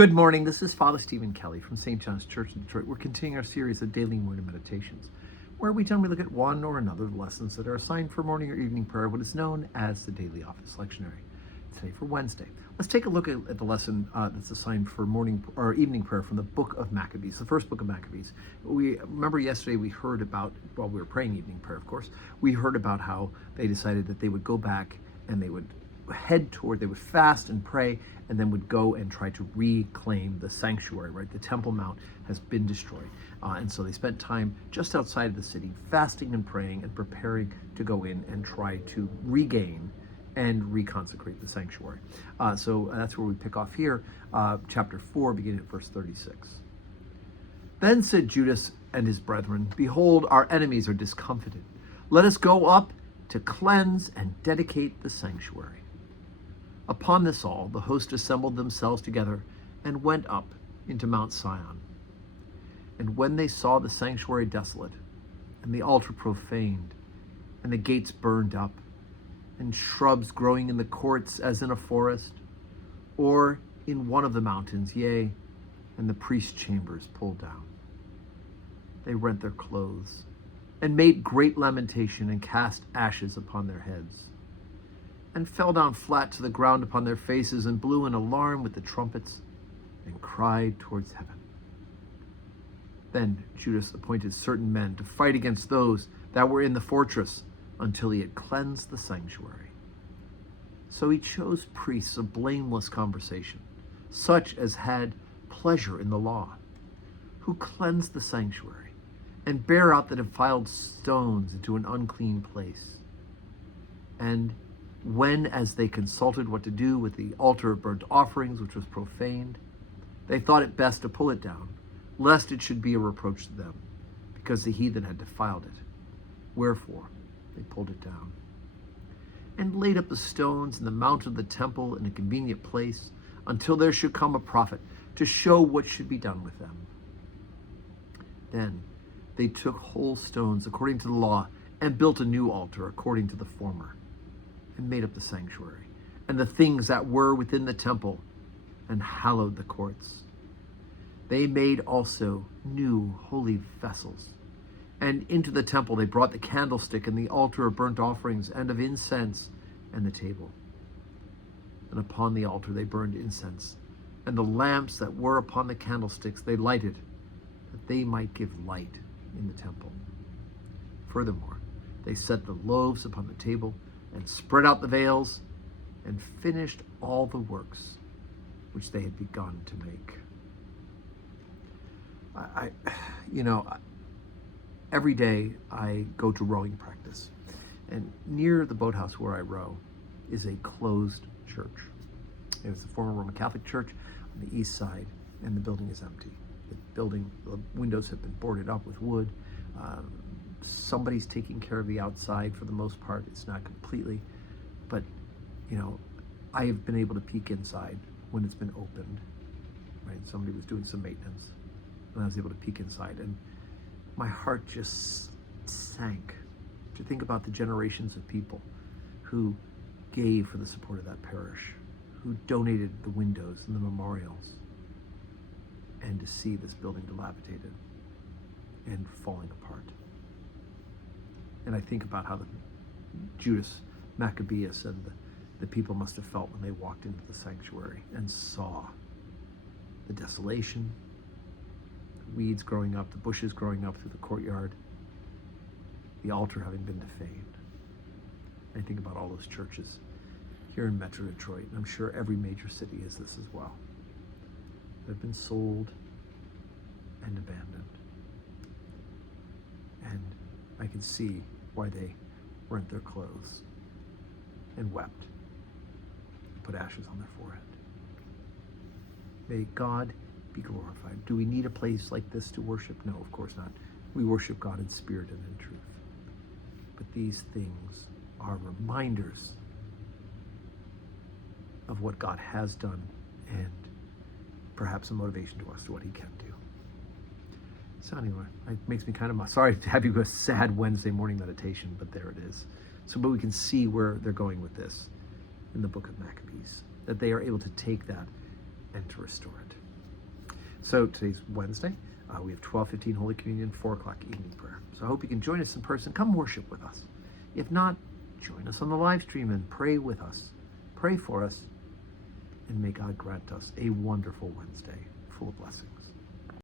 Good morning. This is Father Stephen Kelly from St. John's Church in Detroit. We're continuing our series of daily morning meditations, where we generally look at one or another of the lessons that are assigned for morning or evening prayer, what is known as the daily office lectionary. Today for Wednesday, let's take a look at the lesson that's assigned for morning or evening prayer from the book of Maccabees, the first book of Maccabees. We remember yesterday we heard about, while we were praying evening prayer, of course, we heard about how they decided that they would go back and they would they would fast and pray, and then would go and try to reclaim the sanctuary, right? The Temple Mount has been destroyed. And so they spent time just outside of the city, fasting and praying and preparing to go in and try to regain and reconsecrate the sanctuary. So that's where we pick off here, chapter 4, beginning at verse 36. Then said Judas and his brethren, "Behold, our enemies are discomfited. Let us go up to cleanse and dedicate the sanctuary." Upon this all, the host assembled themselves together and went up into Mount Sion. And when they saw the sanctuary desolate, and the altar profaned, and the gates burned up, and shrubs growing in the courts as in a forest, or in one of the mountains, yea, and the priest's chambers pulled down, they rent their clothes, and made great lamentation, and cast ashes upon their heads, and fell down flat to the ground upon their faces, and blew an alarm with the trumpets, and cried towards heaven. Then Judas appointed certain men to fight against those that were in the fortress until he had cleansed the sanctuary. So he chose priests of blameless conversation, such as had pleasure in the law, who cleansed the sanctuary, and bare out the defiled stones into an unclean place. And when, as they consulted what to do with the altar of burnt offerings, which was profaned, they thought it best to pull it down, lest it should be a reproach to them, because the heathen had defiled it. Wherefore they pulled it down, and laid up the stones in the mount of the temple in a convenient place, until there should come a prophet to show what should be done with them. Then they took whole stones according to the law, and built a new altar according to the former, and made up the sanctuary, and the things that were within the temple, and hallowed the courts. They made also new holy vessels, and into the temple they brought the candlestick, and the altar of burnt offerings, and of incense, and the table. And upon the altar they burned incense, and the lamps that were upon the candlesticks they lighted, that they might give light in the temple. Furthermore, they set the loaves upon the table, and spread out the veils, and finished all the works which they had begun to make. Every day I go to rowing practice, and near the boathouse where I row is a closed church. It was a former Roman Catholic church on the east side, and the building is empty. The windows have been boarded up with wood. Somebody's taking care of the outside for the most part. It's not completely, but I have been able to peek inside when it's been opened, right? Somebody was doing some maintenance, and I was able to peek inside, and my heart just sank to think about the generations of people who gave for the support of that parish, who donated the windows and the memorials, and to see this building dilapidated and falling apart. And I think about how the Judas Maccabeus and the people must have felt when they walked into the sanctuary and saw the desolation, the weeds growing up, the bushes growing up through the courtyard, the altar having been defamed. I think about all those churches here in Metro Detroit, and I'm sure every major city is this as well, that have been sold and abandoned. And I can see why they rent their clothes and wept and put ashes on their forehead. May God be glorified. Do we need a place like this to worship? No, of course not. We worship God in spirit and in truth. But these things are reminders of what God has done, and perhaps a motivation to us to what he can do. So anyway, it makes me kind of sorry to have you go a sad Wednesday morning meditation, but there it is. But we can see where they're going with this in the book of Maccabees, that they are able to take that and to restore it. So today's Wednesday. We have 12:15 Holy Communion, 4 o'clock evening prayer. So I hope you can join us in person. Come worship with us. If not, join us on the live stream and pray with us. Pray for us, and may God grant us a wonderful Wednesday full of blessings.